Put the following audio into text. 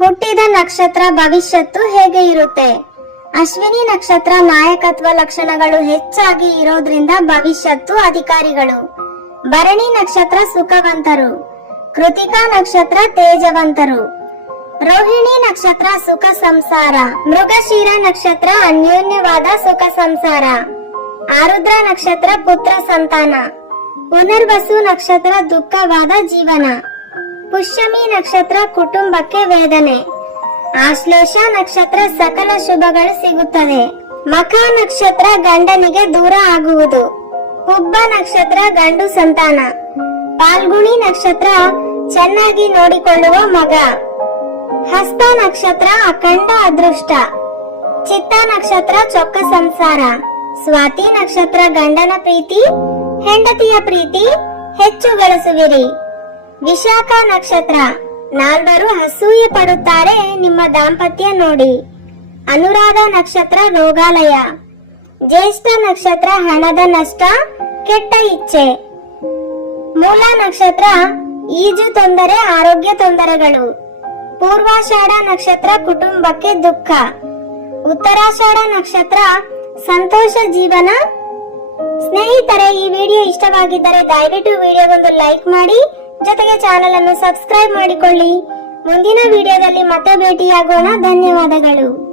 ಹುಟ್ಟಿದ ನಕ್ಷತ್ರ ಭವಿಷ್ಯತ್ತು ಹೇಗೆ ಇರುತ್ತೆ? ಅಶ್ವಿನಿ ನಕ್ಷತ್ರ ನಾಯಕತ್ವ ಲಕ್ಷಣಗಳು ಹೆಚ್ಚಾಗಿ ಇರೋದ್ರಿಂದ ಭವಿಷ್ಯತ್ತು ಅಧಿಕಾರಿಗಳು. ಭರಣಿ ನಕ್ಷತ್ರ ಸುಖವಂತರು. ಕೃತಿಕಾ ನಕ್ಷತ್ರ ತೇಜವಂತರು. ರೋಹಿಣಿ ನಕ್ಷತ್ರ ಸುಖ ಸಂಸಾರ. ಮೃಗಶಿರ ನಕ್ಷತ್ರ ಅನ್ಯೋನ್ಯವಾದ ಸುಖ ಸಂಸಾರ. ಆರುದ್ರ ನಕ್ಷತ್ರ ಪುತ್ರ ಸಂತಾನ. ಪುನರ್ವಸು ನಕ್ಷತ್ರ ದುಃಖವಾದ ಜೀವನ. ಪುಷ್ಯಮಿ ನಕ್ಷತ್ರ ಕುಟುಂಬಕ್ಕೆ ವೇದನೆ. ಆಶ್ಲೇಷ ನಕ್ಷತ್ರ ಸಕಲ ಶುಭಗಳು ಸಿಗುತ್ತದೆ. ಮಖ ನಕ್ಷತ್ರ ಗಂಡನಿಗೆ ದೂರ ಆಗುವುದು. ಹುಬ್ಬ ನಕ್ಷತ್ರ ಗಂಡು ಸಂತಾನ. ಪಾಲ್ಗುಣಿ ನಕ್ಷತ್ರ ಚೆನ್ನಾಗಿ ನೋಡಿಕೊಳ್ಳುವ ಮಗ. ಹಸ್ತ ನಕ್ಷತ್ರ ಅಖಂಡ ಅದೃಷ್ಟ. ಚಿತ್ತ ನಕ್ಷತ್ರ ಚೊಕ್ಕ ಸಂಸಾರ. ಸ್ವಾತಿ ನಕ್ಷತ್ರ ಗಂಡನ ಪ್ರೀತಿ, ಹೆಂಡತಿಯ ಪ್ರೀತಿ ಹೆಚ್ಚು ಗಳಿಸುವಿರಿ. ವಿಶಾಖ ನಕ್ಷತ್ರ ನಾಲ್ವರು ಅಸೂಯೆ ಪಡುತ್ತಾರೆ ನಿಮ್ಮ ದಾಂಪತ್ಯ ನೋಡಿ. ಅನುರಾಧ ನಕ್ಷತ್ರ ರೋಗಾಲಯ. ಜ್ಯೇಷ್ಠ ನಕ್ಷತ್ರ ಹಣದ ನಷ್ಟ, ಕೆಟ್ಟ ಇಚ್ಛೆ. ಮೂಲ ನಕ್ಷತ್ರ ಈಜು ತೊಂದರೆ, ಆರೋಗ್ಯ ತೊಂದರೆಗಳು. ಪೂರ್ವಾಷಾಢ ನಕ್ಷತ್ರ ಕುಟುಂಬಕ್ಕೆ ದುಃಖ. ಉತ್ತರಾಷಾಢ ನಕ್ಷತ್ರ ಸಂತೋಷ ಜೀವನ. ಸ್ನೇಹಿತರೆ, ಈ ವಿಡಿಯೋ ಇಷ್ಟವಾಗಿದ್ದರೆ ದಯವಿಟ್ಟು ವಿಡಿಯೋಗೊಂದು ಲೈಕ್ ಮಾಡಿ, ಜೊತೆಗೆ ಚಾನೆಲ್ ಅನ್ನು ಸಬ್ಸ್ಕ್ರೈಬ್ ಮಾಡಿಕೊಳ್ಳಿ. ಮುಂದಿನ ವಿಡಿಯೋದಲ್ಲಿ ಮತ್ತೆ ಭೇಟಿಯಾಗೋಣ. ಧನ್ಯವಾದಗಳು.